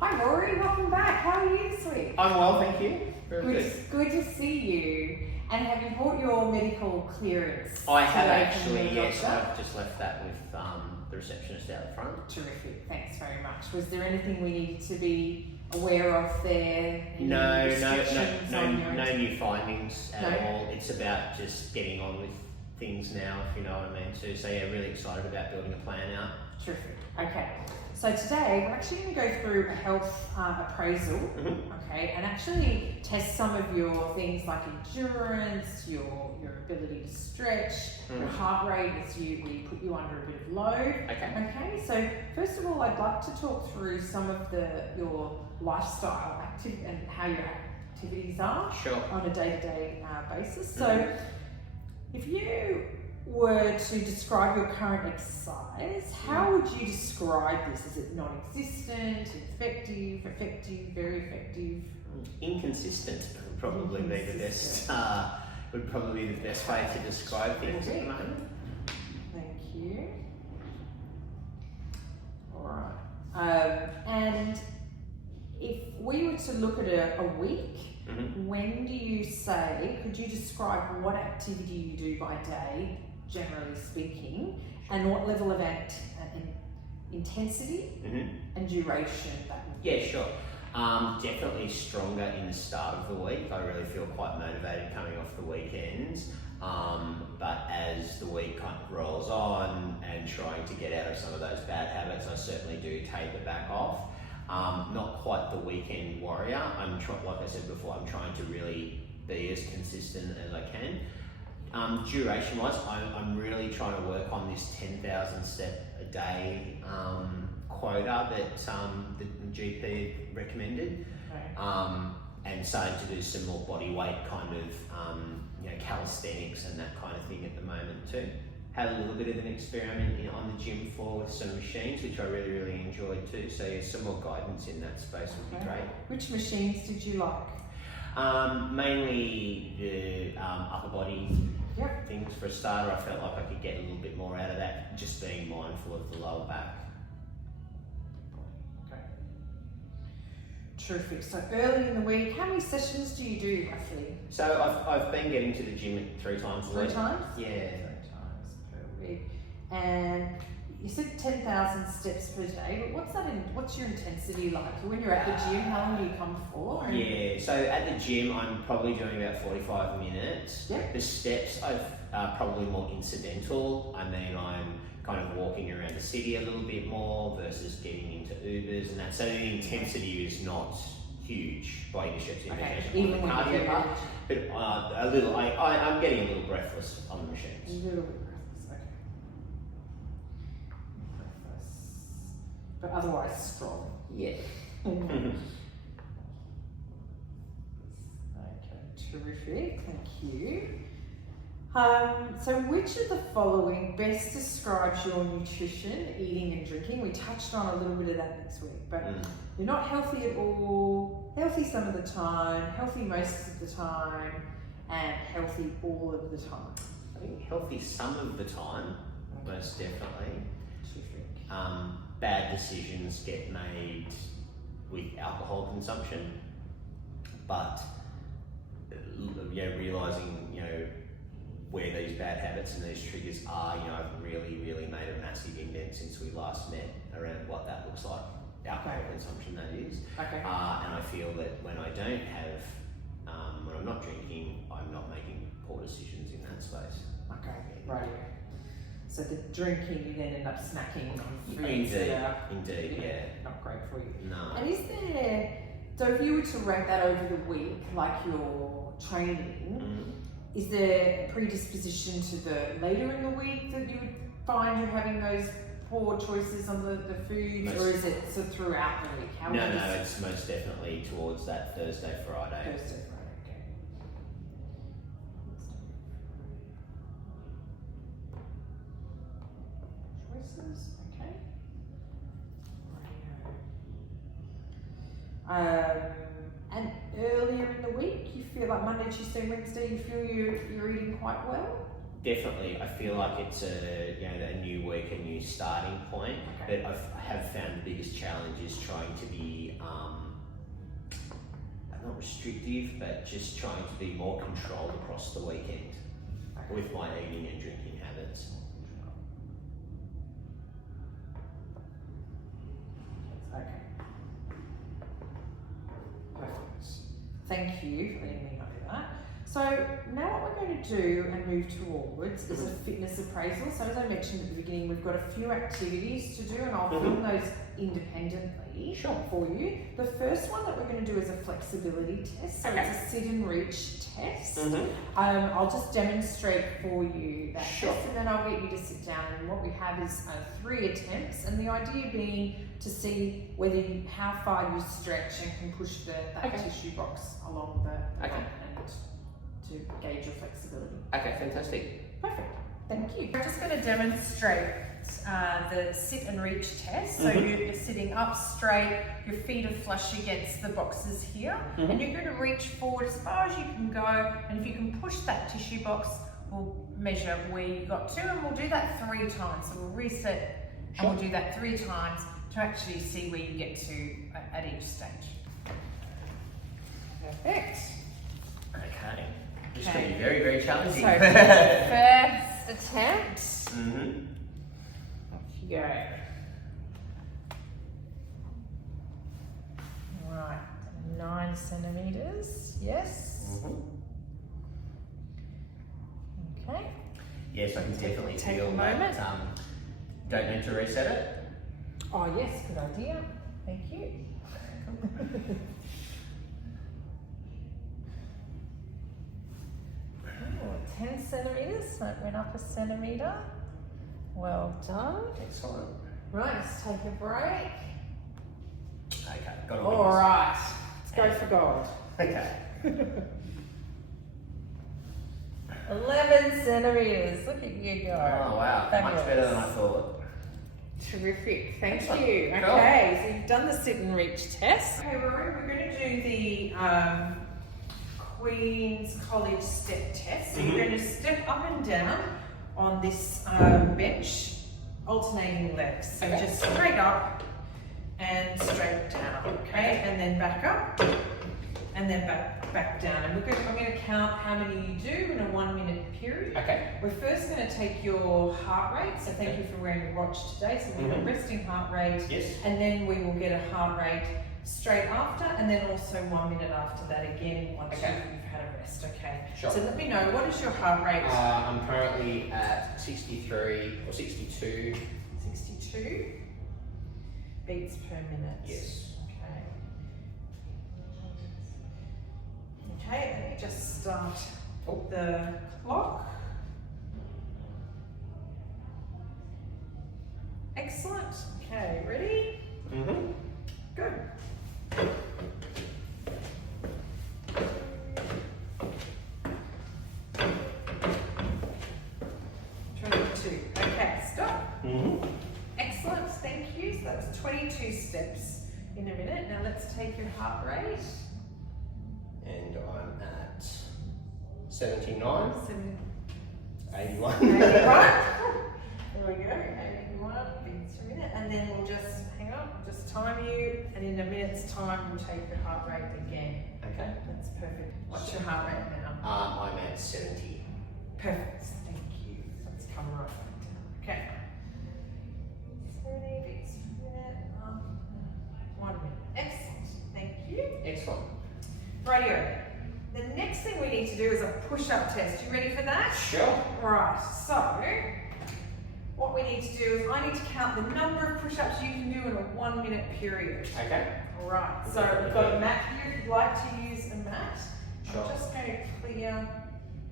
Hi Rory, welcome back. How are you this week? I'm well, thank you. Very good. Good to see you. And have you brought your medical clearance? I have today actually, from your yes. doctor? I've just left that with the receptionist out the front. Terrific, thanks very much. Was there anything we needed to be aware of there? Any No restrictions on your new findings at No? all. It's about just getting on with things now, if you know what I mean. So yeah, really excited about building a plan out. Terrific. Okay. So today we're actually going to go through a health appraisal, okay, and actually test some of your things like endurance, your ability to stretch, your heart rate as we put you under a bit of load. Okay. Okay. So first of all, I'd like to talk through some of your lifestyle and how your activities are Sure. on a day-to-day basis. So if you were to describe your current exercise, how would you describe this? Is it non-existent, effective, very effective? Inconsistent would probably be the best. Would probably be the best way to describe things at the moment. Thank you. All right. And if we were to look at a week, when do you say? Could you describe what activity you do by day? Generally speaking, and what level of intensity and duration that would be? Yeah, sure. Definitely stronger in the start of the week. I really feel quite motivated coming off the weekends. But as the week kind of rolls on and trying to get out of some of those bad habits, I certainly do taper back off. Not quite the weekend warrior. Like I said before, I'm trying to really be as consistent as I can. Duration-wise, I'm really trying to work on this 10,000 step a day quota that the GP recommended, and starting to do some more body weight kind of calisthenics and that kind of thing at the moment too. Had a little bit of an experiment on the gym floor with some machines, which I really enjoyed too. So yeah, some more guidance in that space would be great. Which machines did you like? Mainly the upper body things for a starter. I felt like I could get a little bit more out of that, just being mindful of the lower back. Okay. Terrific. So early in the week, how many sessions do you do roughly? So I've been getting to the gym 3 times a week. 3 times? Yeah. 3 times per week. And you said 10,000 steps per day, but what's your intensity like? When you're at the gym, how long do you come for? Yeah, so at the gym, I'm probably doing about 45 minutes. Yep. The steps are probably more incidental. I mean, I'm kind of walking around the city a little bit more versus getting into Ubers and that. So the intensity is not huge by any stretch of the imagination. Even when cardio you're part, but a little. I'm getting a little breathless on the machines. A little bit breathless, okay. Breathless. But otherwise strong. Yeah. Okay, terrific, thank you. So which of the following best describes your nutrition, eating and drinking? We touched on a little bit of that next week, but you're not healthy at all, healthy some of the time, healthy most of the time, and healthy all of the time. I think healthy some of the time, most definitely. Terrific. Bad decisions get made with alcohol consumption, but realising where these bad habits and these triggers are, I've really made a massive indent since we last met around what that looks like, alcohol consumption that is. Okay. And I feel that when I don't have, when I'm not drinking, I'm not making poor decisions in that space. Okay, right. So the drinking, you then end up snacking on foods Indeed, yeah. Not great for you. No. And is there, so if you were to rank that over the week, like your training, is there a predisposition to the later in the week that you would find you're having those poor choices on the foods, or is it throughout the week? No, it's most definitely towards that Thursday, Friday. Thursday, Friday, okay. Choices, okay. And earlier in the week, you feel like Monday, Tuesday, Wednesday, you feel you're eating quite well? Definitely, I feel like it's a new week, a new starting point. Okay. But I have found the biggest challenge is trying to be restrictive, but just trying to be more controlled across the weekend with my eating and drinking habits. Okay. Perfect. Thank you for letting me know that. So now what we're going to do and move towards is a fitness appraisal. So as I mentioned at the beginning, we've got a few activities to do and I'll film those independently for you. The first one that we're going to do is a flexibility test. So it's a sit and reach test. I'll just demonstrate for you that test and then I'll get you to sit down, and what we have is 3 attempts, and the idea being to see whether how far you stretch and can push that tissue box along the and to gauge your flexibility. Okay, fantastic. Perfect. Thank you. I'm just going to demonstrate the sit and reach test. So you're sitting up straight, your feet are flush against the boxes here, and you're going to reach forward as far as you can go, and if you can push that tissue box, we'll measure where you got to, and we'll do that 3 times. So we'll reset and we'll do that 3 times to actually see where you get to at each stage. Perfect. Okay. This could be very, very challenging. So first attempt. Off you go. Right, 9 centimeters. Yes. Okay. Yes, I can definitely Take feel a moment. that. Don't need to reset it. Oh yes, good idea. Thank you. 10 centimeters, so it went up a centimeter. Well done. Excellent. Right, let's take a break. Okay, got to All right, let's go for gold. Okay. 11 centimeters. Look at you go. Oh wow, Fabulous. much better than I thought. Terrific. Thank Excellent. you. Cool. Okay, so you've done the sit and reach test. Okay, Rory, we're going to do the Queen's College step test. So you're going to step up and down on this bench, alternating legs. So just straight up and straight down. Okay, and then back up and then back down. And I'm going to count how many you do in a 1 minute period. Okay. We're first going to take your heart rate. So thank you for wearing your watch today. So we'll get a resting heart rate. Yes. And then we will get a heart rate straight after, and then also 1 minute after that again once you've had a rest. Okay. Sure. So let me know, what is your heart rate? I'm currently at 63 or 62. 62 beats per minute. Yes. Okay. Okay, let me just start the clock. Excellent. Okay, ready? Good. 22. Okay, stop. Excellent, thank you. So that's 22 steps in a minute. Now let's take your heart rate. And I'm at 79. 81. 81. There we go. 81 beats per minute. And then we'll just hang on, just time you, and in a minute's time we'll take your heart rate again. Okay. That's perfect. What's your heart rate now? I'm at 70. Perfect. Thank you. Let's come right back down. Okay. 70 beats per minute. 1 minute. Excellent. Thank you. Excellent. Radio. The next thing we need to do is a push-up test. You ready for that? Sure. Right. So, what we need to do is I need to count the number of push-ups you can do in a 1 minute period. Okay. All right. So we've got a mat here. If you'd like to use a mat, Sure. I'm just going to clear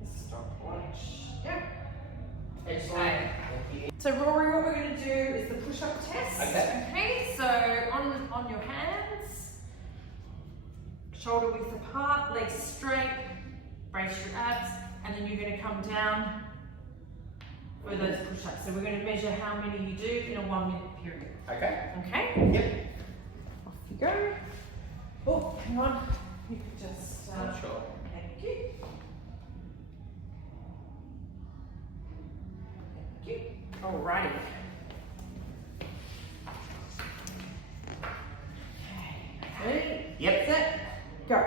the stopwatch. Yep. Excellent. Okay. Thank you. So Rory, what we're going to do is the push-up test. Okay. Okay. So on your hands, shoulder width apart, legs straight, brace your abs, and then you're going to come down for those push-ups. So we're going to measure how many you do in a 1 minute period. Okay. Okay? Yep. Off you go. Oh, hang on. You could just. Sure. Thank you. Thank you. Alrighty. Okay. Ready? Yep. Set. Go.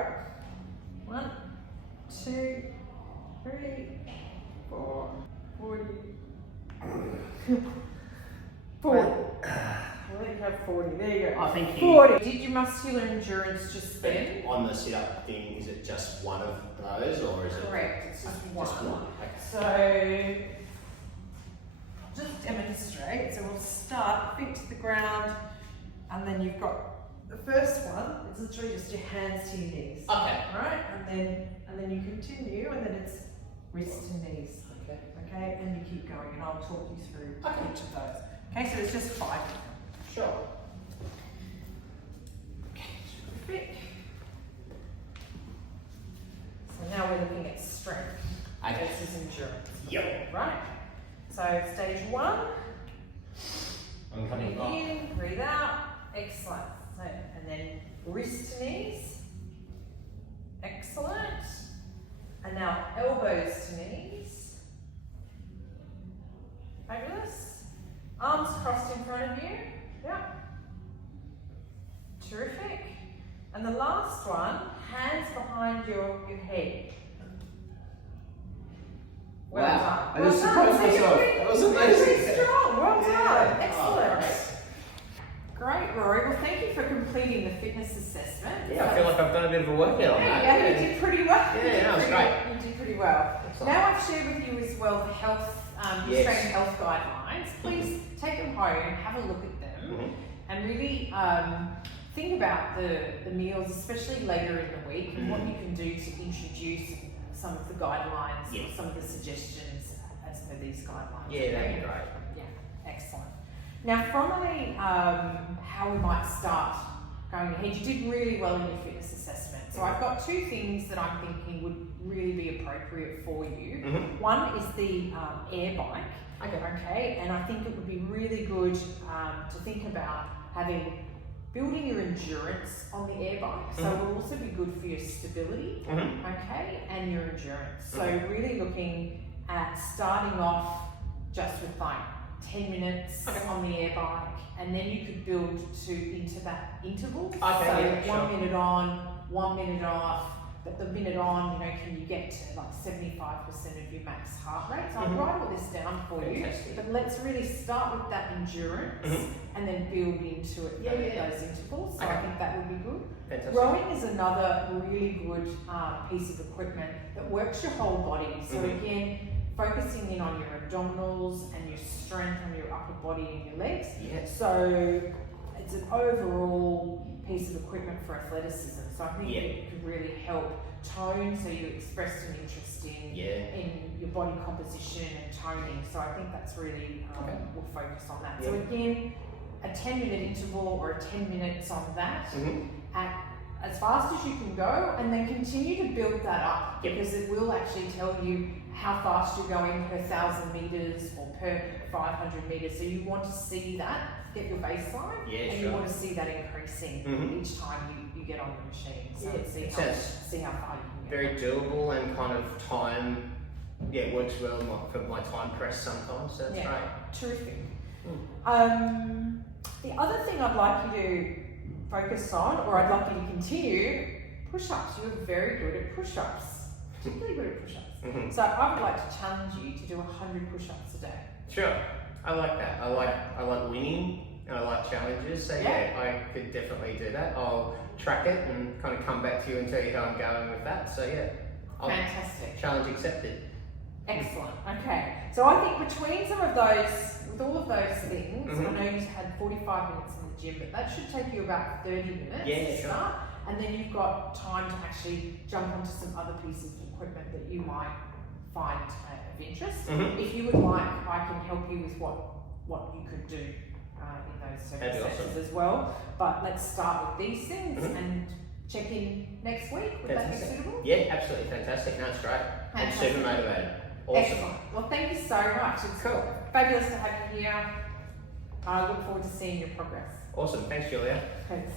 think you 40. Did your muscular endurance just then? On the sit-up thing, is it just one of those, or is it Correct, it's just one. Okay. So, I'll just demonstrate. So we'll start, feet to the ground, and then you've got the first one. It's literally just your hands to your knees. Okay. Right, and then you continue, and then it's wrist to knees. Okay. Okay, and you keep going, and I'll talk you through Okay. each of those. Okay, so it's just 5 of them. Sure. Terrific. So now we're looking at strength Okay. versus endurance. Yep. Right. So stage 1. I'm coming Breathe in, breathe out. Excellent. So, and then wrist to knees. Excellent. And now elbows to knees. Fabulous. Arms crossed in front of you. Yep. Terrific. And the last one, hands behind your head. Well Wow. done. I just Well done. surprised So you're myself. pretty- That was you're amazing. pretty strong. Well done. Yeah. Excellent. Oh, nice. Great, Rory. Well, thank you for completing the fitness assessment. Yeah, I feel like I've done a bit of a workout on that. Yeah, you did pretty well. Yeah, that was great. You did pretty well. Excellent. Now I've shared with you as well the health, the Yes. Australian health guidelines. Please take them home, have a look at them, Mhm. and really think about the meals, especially later in the week, and what you can do to introduce some of the guidelines, Yeah. or some of the suggestions as per these guidelines. Yeah, that'd be great. Yeah, excellent. Now, from a how we might start going ahead, you did really well in your fitness assessment. So I've got 2 things that I'm thinking would really be appropriate for you. Mhm. One is the air bike. Okay. Okay, and I think it would be really good to think about building your endurance on the air bike. So it will also be good for your stability, Mhm. okay, and your endurance. So really looking at starting off just with like 10 minutes Okay. on the air bike, and then you could build into that interval. Okay, so yeah, sure. 1 minute on, 1 minute off. But the minute on, can you get to like 75% of your max heart rate? So I'll Mhm. write all this down for you. Fantastic. But let's really start with that endurance Mhm. and then build into it those intervals. So I Okay. think that would be good. Fantastic. Rowing is another really good piece of equipment that works your whole body. So Mhm. again, focusing in on your abdominals and your strength on your upper body and your legs. Yes. So it's an overall piece of equipment for athleticism. So I think Yeah. it could really help tone. So you expressed an interest in your body composition and toning. So I think that's really Okay. we'll focus on that. So Yeah. again, a 10-minute interval or a 10 minutes on that Mhm. at as fast as you can go, and then continue to build that up, Yep. because it will actually tell you how fast you're going per 1,000 meters or per 500 meters. So you want to see that, get your baseline, Yeah, and sure. you want to see that increasing Mhm. each time you get on the machine. So Yeah, see it how sounds far you can get. Very doable and kind of time. Yeah, it works well for my time press sometimes. So that's Yeah. great. Terrific. Mm. The other thing I'd like you to focus on, or I'd like you to continue, push-ups. You're very good at push-ups, particularly good at push-ups. Mhm. So I would like to challenge you to do 100 push-ups a day. Sure. I like that. I like winning and I like challenges. So yeah, I could definitely do that. I'll track it and kind of come back to you and tell you how I'm going with that. So yeah, Fantastic. challenge accepted. Excellent. Okay. So I think between some of those, with all of those things, Mhm. I know you had 45 minutes in the gym, but that should take you about 30 minutes Yeah, to sure. start. And then you've got time to actually jump onto some other pieces of equipment that you might find of interest. Mhm. If you would like, I can help you with what you could do in those That'd be circumstances awesome. as well. But let's start with these things Mhm. and check in next week. Would that be Fantastic. suitable? Yeah, absolutely fantastic. No, it's great. I'm Fantastic. super motivated. Awesome. Excellent. Well, thank you so much. It's Cool. fabulous to have you here. I look forward to seeing your progress. Awesome. Thanks, Julia. Thanks.